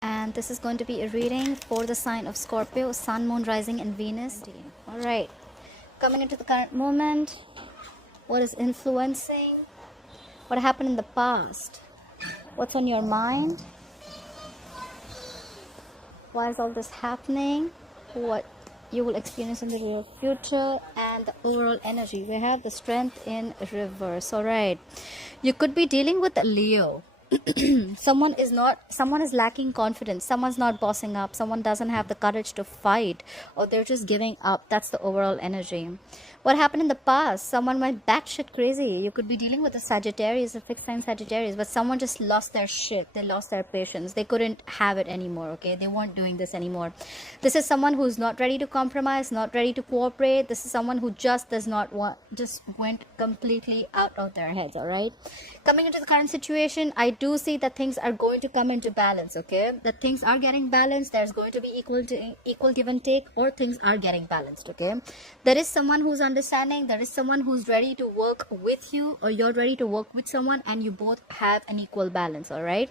And this is going to be a reading for the sign of Scorpio, Sun, Moon, Rising, and Venus. All right, coming into the current moment, what is influencing, what happened in the past, what's on your mind, why is all this happening, what you will experience in the real future, and the overall energy. We have the Strength in reverse. All right, you could be dealing with a Leo. Someone is lacking confidence, someone's not bossing up, someone doesn't have the courage to fight, or they're just giving up. That's the overall energy. What happened in the past, someone went batshit crazy. You could be dealing with a Sagittarius, a fixed sign Sagittarius, but someone just lost their shit, they lost their patience, they couldn't have it anymore. Okay, they weren't doing this anymore. This is someone who's not ready to compromise, not ready to cooperate. This is someone who just does not want, just went completely out of their heads. All right, coming into the current situation, I do see that things are going to come into balance. Okay, that things are getting balanced, there's going to be equal give and take, or things are getting balanced. Okay, there is someone who's understanding, there is someone who's ready to work with you, or you're ready to work with someone, and you both have an equal balance. All right,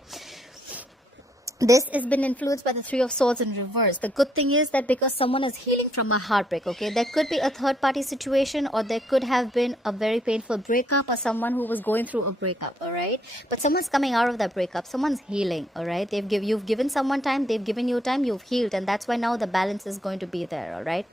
this has been influenced by the Three of Swords in reverse. The good thing is that because someone is healing from a heartbreak, okay, there could be a third party situation, or there could have been a very painful breakup, or someone who was going through a breakup. All right, but someone's coming out of that breakup, someone's healing. All right, you've given someone time, they've given you time, you've healed, and that's why now the balance is going to be there. All right,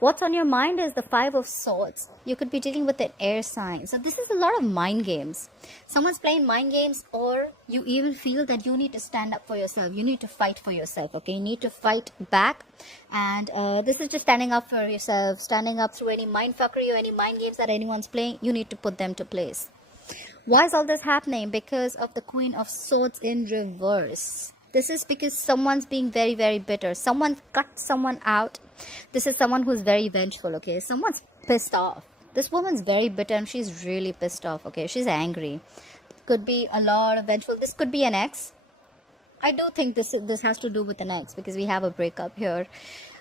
what's on your mind is the Five of Swords. You could be dealing with an air sign, so this is a lot of mind games. Someone's playing mind games, or you even feel that you need to stand up for yourself, you need to fight for yourself. Okay, you need to fight back, and this is just standing up for yourself, standing up through any mind fuckery or any mind games that anyone's playing. You need to put them to place. Why is all this happening? Because of the Queen of Swords in reverse. This is because someone's being very, very bitter. Someone cut someone out. This is someone who's very vengeful. Okay, someone's pissed off. This woman's very bitter and she's really pissed off. Okay, she's angry. Could be a lot of vengeful. This could be an ex. I do think this has to do with an ex, because we have a breakup here.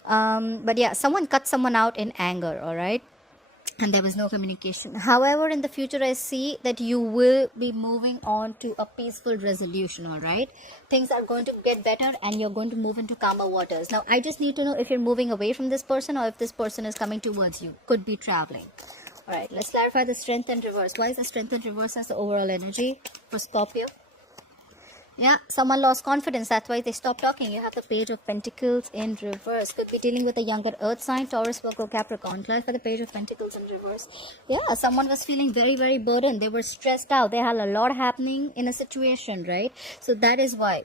But yeah, someone cut someone out in anger. All right, and there was no communication. However, in the future, I see that you will be moving on to a peaceful resolution. All right, things are going to get better and you're going to move into calmer waters. Now I just need to know if you're moving away from this person, or if this person is coming towards you. Could be traveling. All right, let's clarify the Strength in reverse. Why is the Strength in reverse as the overall energy for Scorpio? Yeah, someone lost confidence, that's why they stopped talking. You have the Page of Pentacles in reverse. Could be dealing with a younger earth sign, Taurus, Virgo, Capricorn. Clarify the Page of Pentacles in reverse. Yeah, someone was feeling very, very burdened. They were stressed out. They had a lot happening in a situation, right? So that is why.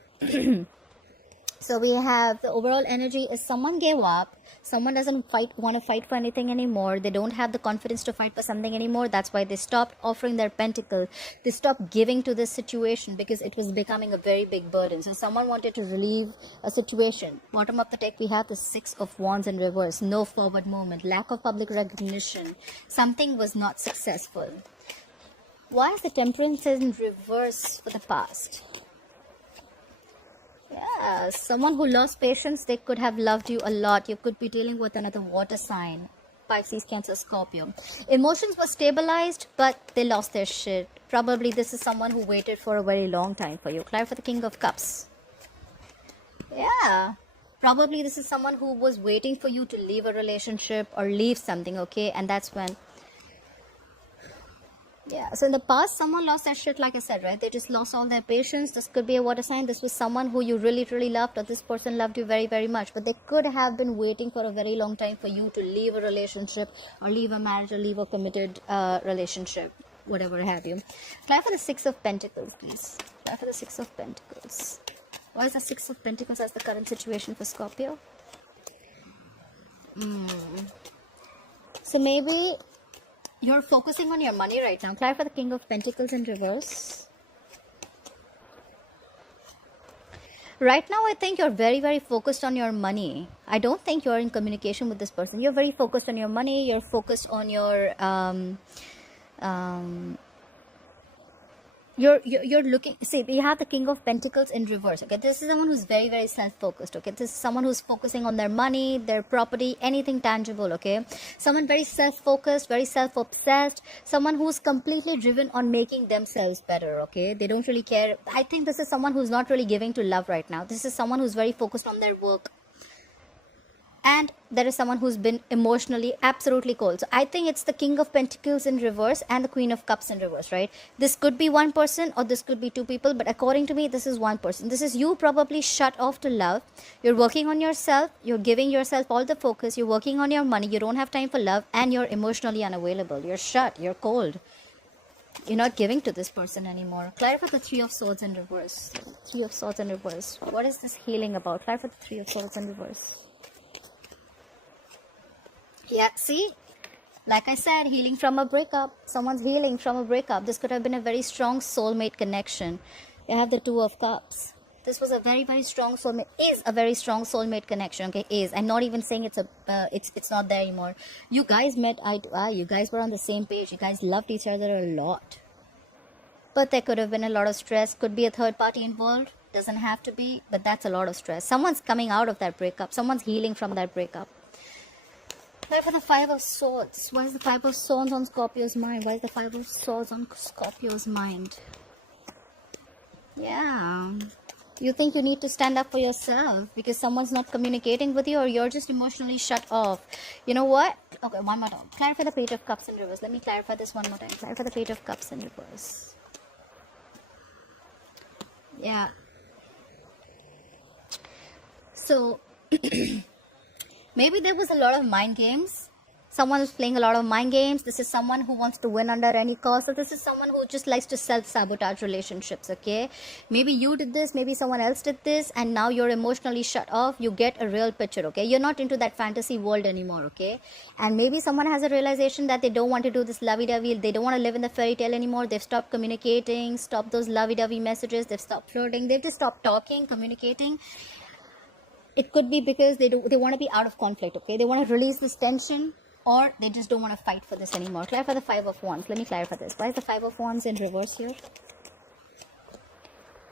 So we have the overall energy is someone gave up. Someone doesn't want to fight for anything anymore. They don't have the confidence to fight for something anymore. That's why they stopped offering their pentacle. They stopped giving to this situation because it was becoming a very big burden. So someone wanted to relieve a situation. Bottom of the deck, we have the Six of Wands in reverse. No forward movement. Lack of public recognition. Something was not successful. Why is the Temperance in reverse for the past? Yeah, someone who lost patience, they could have loved you a lot. You could be dealing with another water sign, Pisces, Cancer, Scorpio. Emotions were stabilized, but they lost their shit. Probably this is someone who waited for a very long time for you. Clarify the King of Cups. Yeah, probably this is someone who was waiting for you to leave a relationship or leave something. Okay, and that's when. Yeah, so in the past, someone lost their shit, like I said, right? They just lost all their patience. This could be a water sign. This was someone who you really, really loved, or this person loved you very, very much. But they could have been waiting for a very long time for you to leave a relationship, or leave a marriage, or leave a committed relationship, whatever have you. Try for the Six of Pentacles, please. Try for the Six of Pentacles. Why is the Six of Pentacles as the current situation for Scorpio? So maybe you're focusing on your money right now. Clarify the King of Pentacles in reverse. Right now, I think you're very, very focused on your money. I don't think you're in communication with this person. You're very focused on your money. You're focused on your you're looking, see, we have the King of Pentacles in reverse. Okay, this is someone who's very, very self-focused. Okay, this is someone who's focusing on their money, their property, anything tangible. Okay, someone very self-focused, very self-obsessed, someone who's completely driven on making themselves better. Okay, they don't really care. I think this is someone who's not really giving to love right now. This is someone who's very focused on their work, and there is someone who's been emotionally absolutely cold. So I think it's the King of Pentacles in reverse and the Queen of Cups in reverse, right? This could be one person or this could be two people, but according to me, this is one person. This is you probably shut off to love. You're working on yourself. You're giving yourself all the focus. You're working on your money. You don't have time for love, and you're emotionally unavailable. You're shut. You're cold. You're not giving to this person anymore. Clarify the Three of Swords in reverse. Three of Swords in reverse. What is this healing about? Clarify the Three of Swords in reverse. Yeah, see, like I said, healing from a breakup. Someone's healing from a breakup. This could have been a very strong soulmate connection. You have the Two of Cups. This was a very, very strong soulmate. Is a very strong soulmate connection. Okay, is. I'm not even saying it's a. It's not there anymore. You guys met eye to eye. You guys were on the same page. You guys loved each other a lot. But there could have been a lot of stress. Could be a third party involved. Doesn't have to be. But that's a lot of stress. Someone's coming out of that breakup. Someone's healing from that breakup. Why for the Five of Swords? Why is the Five of Swords on Scorpio's mind? Why is the Five of Swords on Scorpio's mind? Yeah. You think you need to stand up for yourself because someone's not communicating with you, or you're just emotionally shut off. You know what? Okay, one more time. Clarify the Page of Cups in reverse. Let me clarify this one more time. Clarify the Page of Cups in reverse. Yeah. So... maybe there was a lot of mind games. Someone is playing a lot of mind games. This is someone who wants to win under any cost. So this is someone who just likes to self-sabotage relationships, okay? Maybe you did this, maybe someone else did this, and now you're emotionally shut off. You get a real picture, okay? You're not into that fantasy world anymore, okay? And maybe someone has a realization that they don't want to do this lovey-dovey. They don't want to live in the fairy tale anymore. They've stopped communicating, stopped those lovey-dovey messages. They've stopped flirting. They've just stopped talking, communicating. It could be because they want to be out of conflict, okay? They want to release this tension, or they just don't want to fight for this anymore. Clarify the Five of Wands. Let me clarify this. Why is the Five of Wands in reverse here?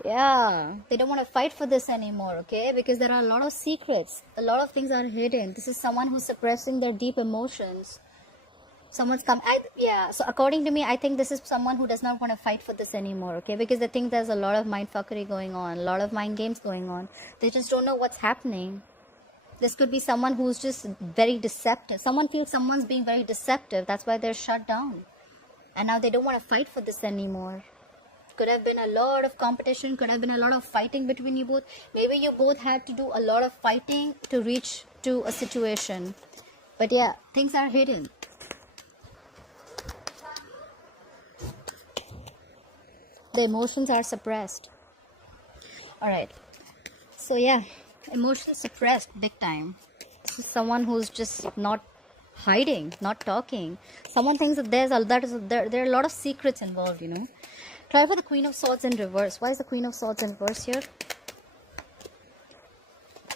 Yeah, they don't want to fight for this anymore, okay? Because there are a lot of secrets. A lot of things are hidden. This is someone who's suppressing their deep emotions. Someone's come, yeah, so according to me, I think this is someone who does not want to fight for this anymore, okay? Because they think there's a lot of mind fuckery going on, a lot of mind games going on. They just don't know what's happening. This could be someone who's just very deceptive. Someone feels someone's being very deceptive. That's why they're shut down. And now they don't want to fight for this anymore. Could have been a lot of competition, could have been a lot of fighting between you both. Maybe you both had to do a lot of fighting to reach to a situation. But yeah, things are hidden. The emotions are suppressed. Alright. So yeah, emotions suppressed big time. This is someone who's just not hiding, not talking. Someone thinks that there are a lot of secrets involved, you know. Try for the Queen of Swords in reverse. Why is the Queen of Swords in reverse here?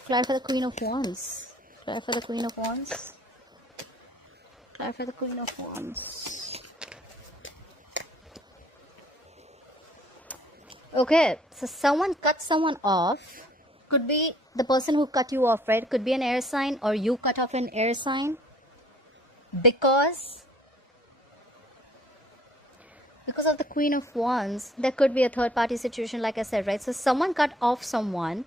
Try for the Queen of Wands. Try for the Queen of Wands. Try for the Queen of Wands. Okay, so someone cut someone off. Could be the person who cut you off, right? Could be an air sign, or you cut off an air sign. Because of the Queen of Wands, there could be a third party situation, like I said, right? So someone cut off someone,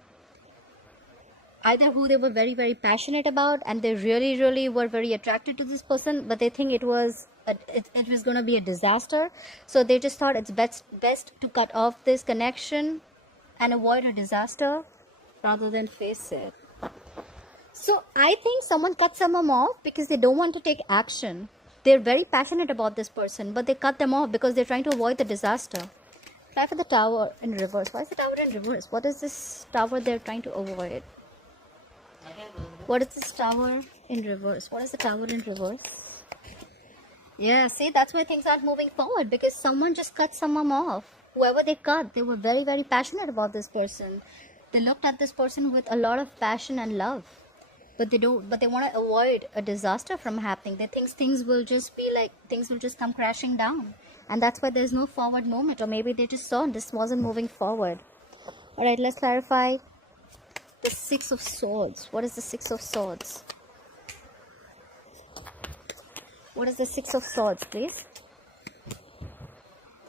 either who they were very, very passionate about, and they really, really were very attracted to this person, but they think it was going to be a disaster. So they just thought it's best to cut off this connection and avoid a disaster rather than face it. So I think someone cut someone off because they don't want to take action. They're very passionate about this person, but they cut them off because they're trying to avoid the disaster. Try for the Tower in reverse. Why is the Tower in reverse? What is this Tower they're trying to avoid? What is this Tower in reverse? What is the Tower in reverse? Yeah, see, that's why things aren't moving forward, because someone just cut someone off. Whoever they cut, they were very, very passionate about this person. They looked at this person with a lot of passion and love. But they want to avoid a disaster from happening. They think things will just come crashing down. and that's why there's no forward movement, or maybe they just saw this wasn't moving forward. All right, let's clarify the Six of Swords. What is the Six of Swords? What is the Six of Swords, please?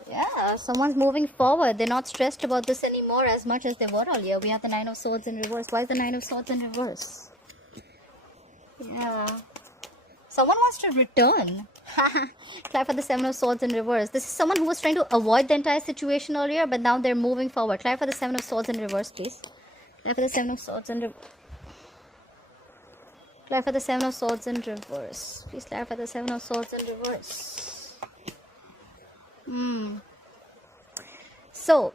Yeah, someone's moving forward. They're not stressed about this anymore as much as they were earlier. We have the Nine of Swords in reverse. Why is the Nine of Swords in reverse? Yeah. Someone wants to return. Clap for the Seven of Swords in reverse. This is someone who was trying to avoid the entire situation earlier, but now they're moving forward. Clap for the Seven of Swords in reverse, please. Clap for the Seven of Swords in reverse. Clap for the Seven of Swords in reverse. Please clap for the Seven of Swords in reverse. So,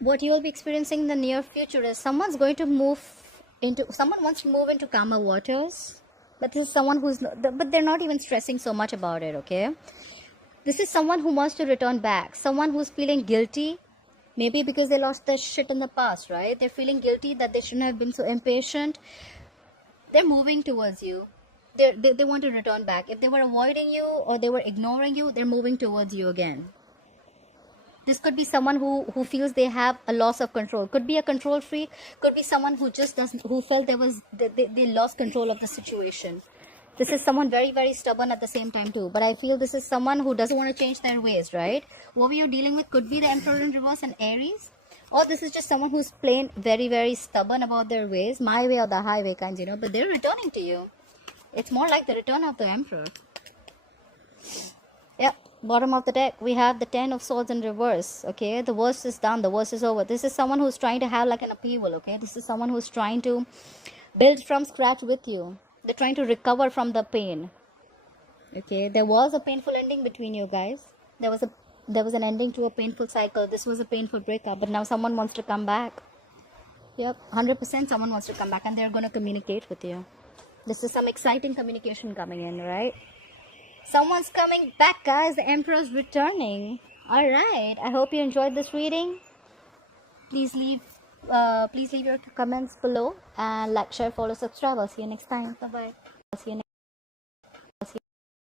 what you will be experiencing in the near future is someone wants to move into calmer waters. But this is someone who's but they're not even stressing so much about it, okay? This is someone who wants to return back. Someone who's feeling guilty, maybe because they lost their shit in the past, right? They're feeling guilty that they shouldn't have been so impatient. They're moving towards you. They want to return back. If they were avoiding you or they were ignoring you, they're moving towards you again. This could be someone who feels they have a loss of control. Could be a control freak. Could be someone who just doesn't, who felt they lost control of the situation. This is someone very, very stubborn at the same time too. But I feel this is someone who doesn't want to change their ways, right? What were you dealing with? Could be the Emperor in reverse and Aries. Or this is just someone who's plain very, very stubborn about their ways. My way or the highway kinds, but they're returning to you. It's more like the return of the Emperor. Yep. Bottom of the deck, we have the Ten of Swords in reverse, okay? The worst is done, the worst is over. This is someone who's trying to have like an upheaval, okay? This is someone who's trying to build from scratch with you. They're trying to recover from the pain, okay? There was a painful ending between you guys. There was an ending to a painful cycle. This was a painful breakup, but now someone wants to come back. Yep, 100% someone wants to come back and they're going to communicate with you. This is some exciting communication coming in, right? Someone's coming back, guys. The Emperor's returning. Alright, I hope you enjoyed this reading. Please leave your comments below and like, share, follow, subscribe. I'll see you next time. Bye-bye.